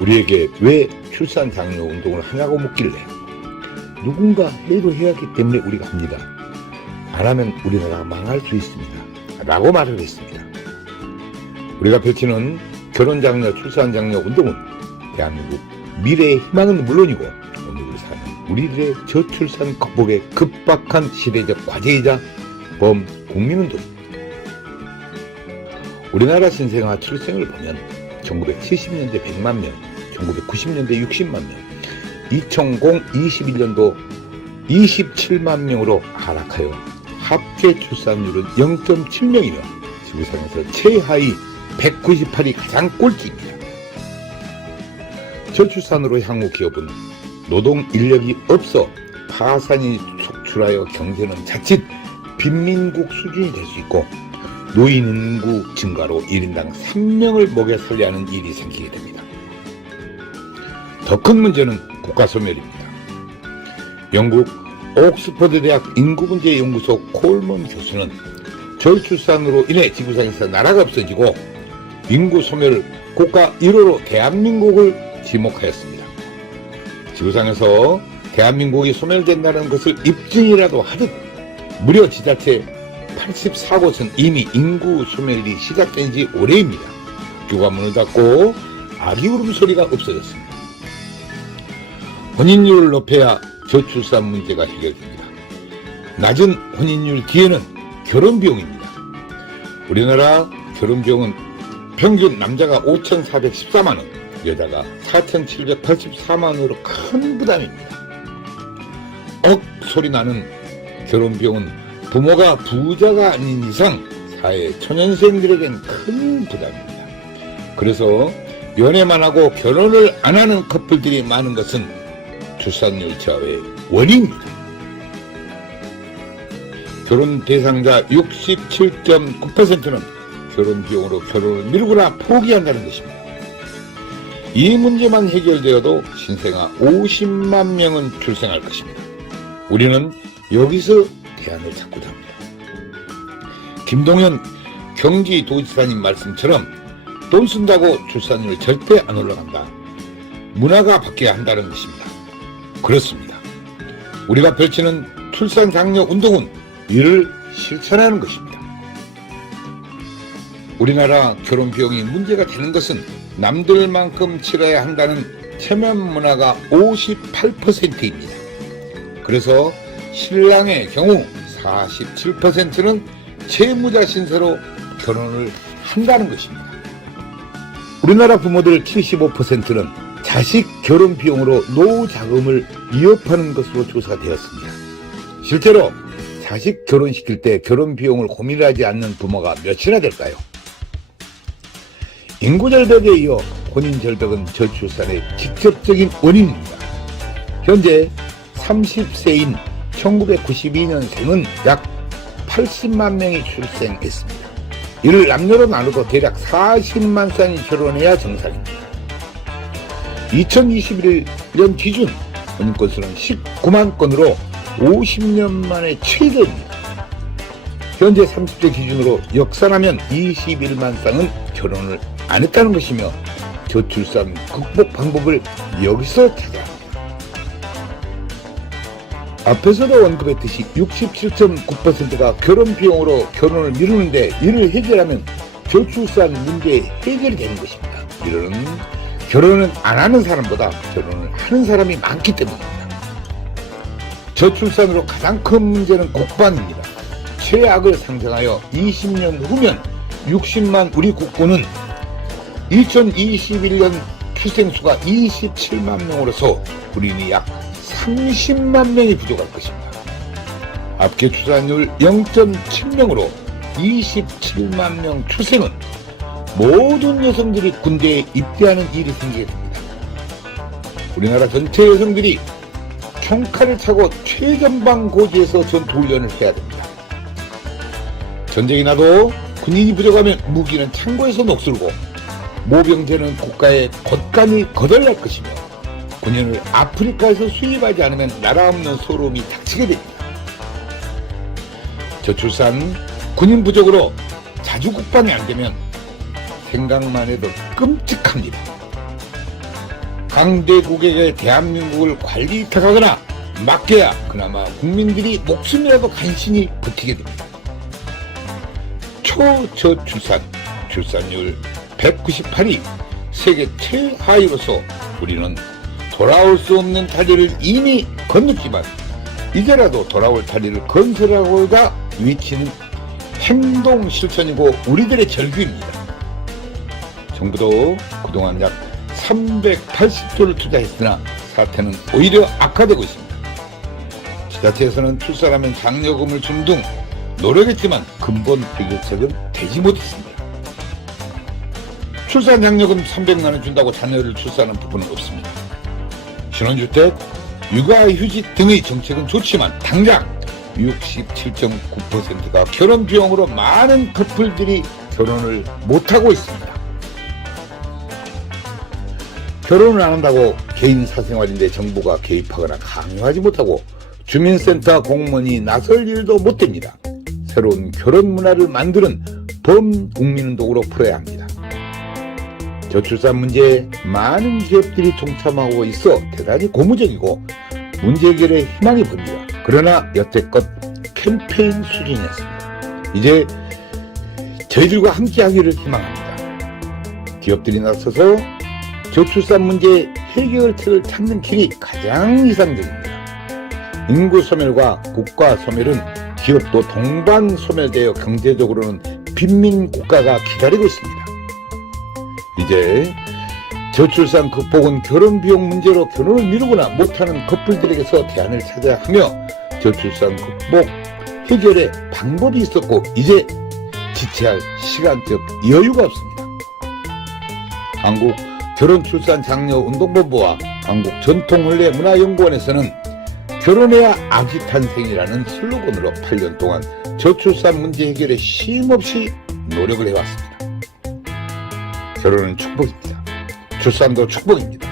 우리에게 왜 출산 장려 운동을 하냐고 묻길래 누군가 해도 해야 하기 때문에 우리가 합니다. 안 하면 우리나라가 망할 수 있습니다. 라고 말을 했습니다. 우리가 펼치는 결혼 장려, 출산 장려 운동은 대한민국 미래의 희망은 물론이고 오늘 사는 우리들의 저출산 극복의 급박한 시대적 과제이자 범국민운동입니다. 우리나라 신생아 출생을 보면 1970년대 100만 명, 1990년대 60만 명, 2021년도 27만 명으로 하락하여 합계 출산율은 0.7명이며 지구상에서 최하위 198이 가장 꼴찌입니다. 저출산으로 향후 기업은 노동 인력이 없어 파산이 속출하여 경제는 자칫 빈민국 수준이 될 수 있고 노인 인구 증가로 1인당 3명을 먹여 살려야 하는 일이 생기게 됩니다. 더 큰 문제는 국가소멸입니다. 영국 옥스퍼드 대학 인구문제연구소 콜먼 교수는 저출산으로 인해 지구상에서 나라가 없어지고 인구소멸 국가 1호로 대한민국을 지목하였습니다. 지구상에서 대한민국이 소멸된다는 것을 입증이라도 하듯 무려 지자체 84곳은 이미 인구 소멸이 시작된 지 오래입니다. 학교가 문을 닫고 아기 울음소리가 없어졌습니다. 혼인율을 높여야 저출산 문제가 해결됩니다. 낮은 혼인율 뒤에는 결혼비용입니다. 우리나라 결혼비용은 평균 남자가 5,414만원, 여자가 4,784만원으로 큰 부담입니다. 소리 나는 결혼비용은 부모가 부자가 아닌 이상 사회 초년생들에겐 큰 부담입니다. 그래서 연애만 하고 결혼을 안 하는 커플들이 많은 것은 출산율 저하의 원인입니다. 결혼 대상자 67.9%는 결혼 비용으로 결혼을 미루거나 포기한다는 것입니다. 이 문제만 해결되어도 신생아 50만 명은 출생할 것입니다. 우리는 여기서 대안을 찾고자 합니다. 김동연 경기도지사님 말씀처럼 돈 쓴다고 출산율 절대 안 올라간다. 문화가 바뀌어야 한다는 것입니다. 그렇습니다. 우리가 펼치는 출산 장려 운동은 이를 실천하는 것입니다. 우리나라 결혼 비용이 문제가 되는 것은 남들만큼 치러야 한다는 체면 문화가 58%입니다. 그래서 신랑의 경우 47%는 채무자 신세로 결혼을 한다는 것입니다. 우리나라 부모들 75%는 자식 결혼 비용으로 노후 자금을 위협하는 것으로 조사되었습니다. 실제로 자식 결혼시킬 때 결혼 비용을 고민하지 않는 부모가 몇이나 될까요? 인구절벽에 이어 혼인절벽은 저출산의 직접적인 원인입니다. 현재 30세인 1992년생은 약 80만 명이 출생했습니다. 이를 남녀로 나누고 대략 40만 쌍이 결혼해야 정상입니다. 2021년 기준 혼인 건수는 19만 건으로 50년 만에 최대입니다. 현재 30대 기준으로 역산하면 21만 쌍은 결혼을 안 했다는 것이며 저출산 극복 방법을 여기서 찾아야 합니다. 앞에서도 언급했듯이 67.9%가 결혼 비용으로 결혼을 미루는데 이를 해결하면 저출산 문제 해결이 되는 것입니다. 이는 결혼은 안 하는 사람보다 결혼을 하는 사람이 많기 때문입니다. 저출산으로 가장 큰 문제는 국방입니다. 최악을 상정하여 20년 후면 60만 우리 국군은 2021년 출생수가 27만 명으로서 군인이 약 30만 명이 부족할 것입니다. 합계 출산율 0.7명으로 27만 명 출생은 모든 여성들이 군대에 입대하는 일이 생기게 됩니다. 우리나라 전체 여성들이 총칼을 차고 최전방 고지에서 전투훈련을 해야 됩니다. 전쟁이 나도 군인이 부족하면 무기는 창고에서 녹슬고 모병제는 국가에 곶감이 거덜날 것이며 군인을 아프리카에서 수입하지 않으면 나라 없는 소름이 닥치게 됩니다. 저출산, 군인 부족으로 자주 국방이 안 되면 생각만 해도 끔찍합니다. 강대국에게 대한민국을 관리 위탁하거나 맡겨야 그나마 국민들이 목숨이라도 간신히 버티게 됩니다. 초저출산, 출산율 198위, 세계 최하위로서 우리는 돌아올 수 없는 다리를 이미 건넜지만 이제라도 돌아올 다리를 건설하고자 외치는 행동 실천이고 우리들의 절규입니다. 정부도 그동안 약 380조를 투자했으나 사태는 오히려 악화되고 있습니다. 지자체에서는 출산하면 장려금을 준 등 노력했지만 근본 해결책은 되지 못했습니다. 출산 장려금 300만 원 준다고 자녀를 출산하는 부분은 없습니다. 신혼주택, 육아휴직 등의 정책은 좋지만 당장 67.9%가 결혼 비용으로 많은 커플들이 결혼을 못하고 있습니다. 결혼을 안 한다고 개인 사생활인데 정부가 개입하거나 강요하지 못하고 주민센터 공무원이 나설 일도 못 됩니다. 새로운 결혼 문화를 만드는 범국민운동으로 풀어야 합니다. 저출산 문제에 많은 기업들이 동참하고 있어 대단히 고무적이고 문제 해결에 희망이 보입니다. 그러나 여태껏 캠페인 수준이었습니다. 이제 저희들과 함께하기를 희망합니다. 기업들이 나서서 저출산 문제 해결책을 찾는 길이 가장 이상적입니다. 인구 소멸과 국가 소멸은 기업도 동반 소멸되어 경제적으로는 빈민 국가가 기다리고 있습니다. 이제 저출산 극복은 결혼 비용 문제로 결혼을 미루거나 못하는 커플들에게서 대안을 찾아야 하며 저출산 극복 해결의 방법이 있었고 이제 지체할 시간적 여유가 없습니다. 한국 결혼출산장려운동본부와 한국전통혼례문화연구원에서는 결혼해야 아기 탄생이라는 슬로건으로 8년 동안 저출산 문제 해결에 쉼없이 노력을 해왔습니다. 결혼은 축복입니다. 출산도 축복입니다.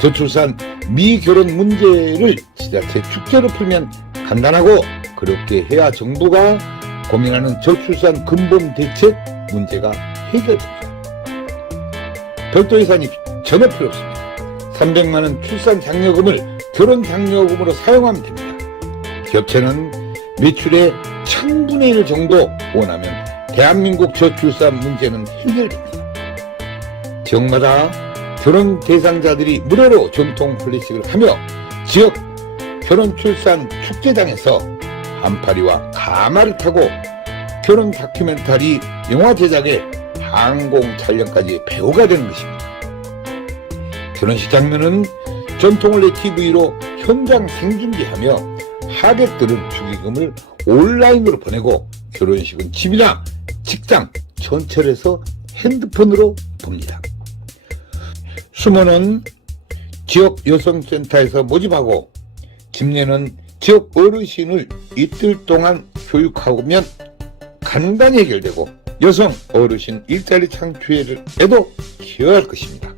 저출산 미결혼 문제를 지자체 축제로 풀면 간단하고 그렇게 해야 정부가 고민하는 저출산 근본 대책 문제가 해결됩니다. 별도 예산이 전혀 필요 없습니다. 300만 원 출산 장려금을 결혼 장려금으로 사용하면 됩니다. 기업체는 매출의 1000분의 1 정도 원하면 대한민국 저출산 문제는 해결됩니다. 지역마다 결혼 대상자들이 무료로 전통婚礼식을 하며 지역 결혼 출산 축제장에서 한파리와 가마를 타고 결혼 다큐멘터리 영화 제작에 항공 촬영까지 배우가 되는 것입니다. 결혼식 장면은 전통혼례 TV로 현장 생중계하며 하객들은 축의금을 온라인으로 보내고 결혼식은 집이나 직장, 전철에서 핸드폰으로 봅니다. 수모는 지역 여성센터에서 모집하고 집례는 지역 어르신을 이틀 동안 교육하면 간단히 해결되고 여성 어르신 일자리 창출에도 기여할 것입니다.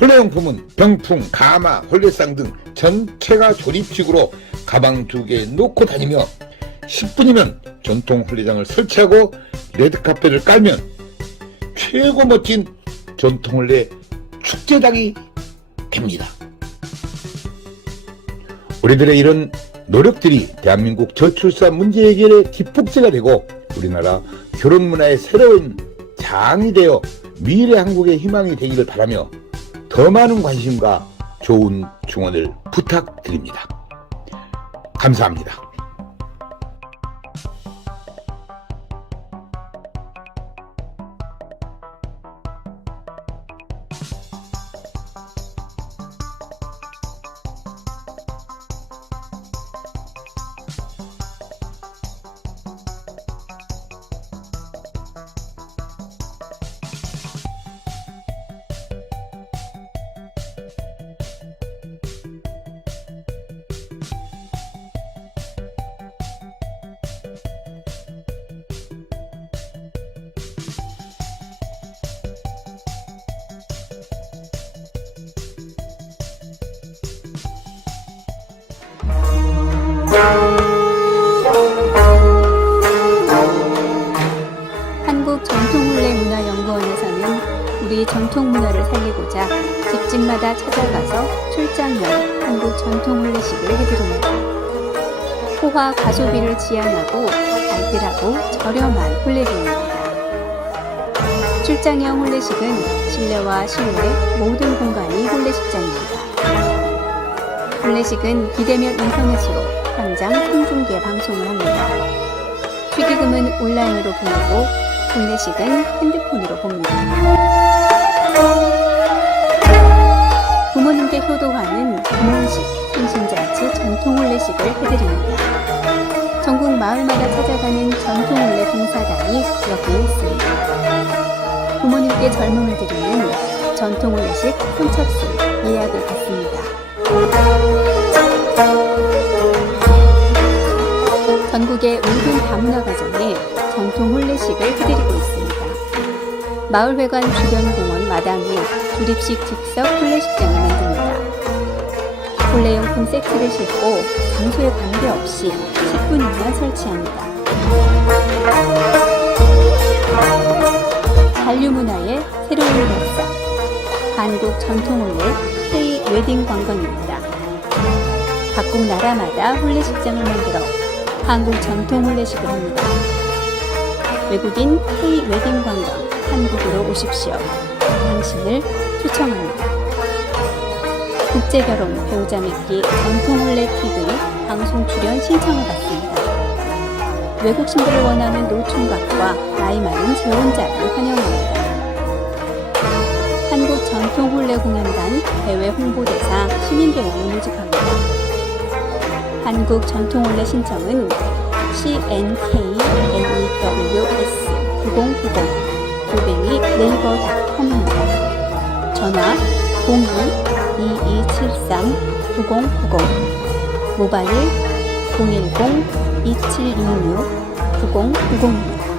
혼례용품은 병풍, 가마, 혼례상 등 전체가 조립식으로 가방 2개 놓고 다니며 10분이면 전통 혼례장을 설치하고 레드카펫을 깔면 최고 멋진 전통 혼례 축제장이 됩니다. 우리들의 이런 노력들이 대한민국 저출산 문제 해결의 기폭제가 되고 우리나라 결혼 문화의 새로운 장이 되어 미래 한국의 희망이 되기를 바라며 더 많은 관심과 좋은 중원을 부탁드립니다. 감사합니다. 한국전통혼례문화연구원에서는 우리 전통문화를 살리고자 직접 집집마다 찾아가서 출장용 한국 전통 혼례식을 해드립니다. 호화 가소비를 지향하고 알뜰하고 저렴한 혼례비입니다. 출장형 혼례식은 실내와 실외 모든 공간이 혼례식장입니다. 혼례식은 비대면 인터넷으로 당장 생중계 방송을 합니다. 축의금은 온라인으로 보내고 혼례식은 핸드폰으로 봅니다. 부모님께 효도하는 부모식, 생신잔치 전통 혼례식을 해드립니다. 전국 마을마다 찾아가는 전통 혼례 봉사단이 여기에 있습니다. 부모님께 젊음을 드리는 전통 혼례식 선착순 예약을 받습니다. 전국의 모든 다문화 가정에 전통 혼례식을 해드리고 있습니다. 마을회관 주변 공원 마당에 조립식 즉석 혼례식장을 만듭니다. 혼례용품 세트를 싣고 장소에 관계없이 10분이면 설치합니다. 한류문화의 새로운 역사, 한국 전통혼례 K-웨딩 관광입니다. 각국 나라마다 혼례식장을 만들어 한국 전통 혼례식을 합니다. 외국인 K-웨딩 관광 한국으로 오십시오. 당신을 초청합니다. 국제결혼 배우자 맺기 전통 혼례 TV 방송 출연 신청을 받습니다. 외국 신부를 원하는 노총각과 나이 많은 재혼자를 환영합니다. 한국 전통 혼례 공연단 해외 홍보대사 시민배우를 모집합니다. 한국 전통 혼례 신청은 CNKNEWS 9090 네이버.com입니다. 전화 02-2273-9090 모바일 010-2766-9090입니다.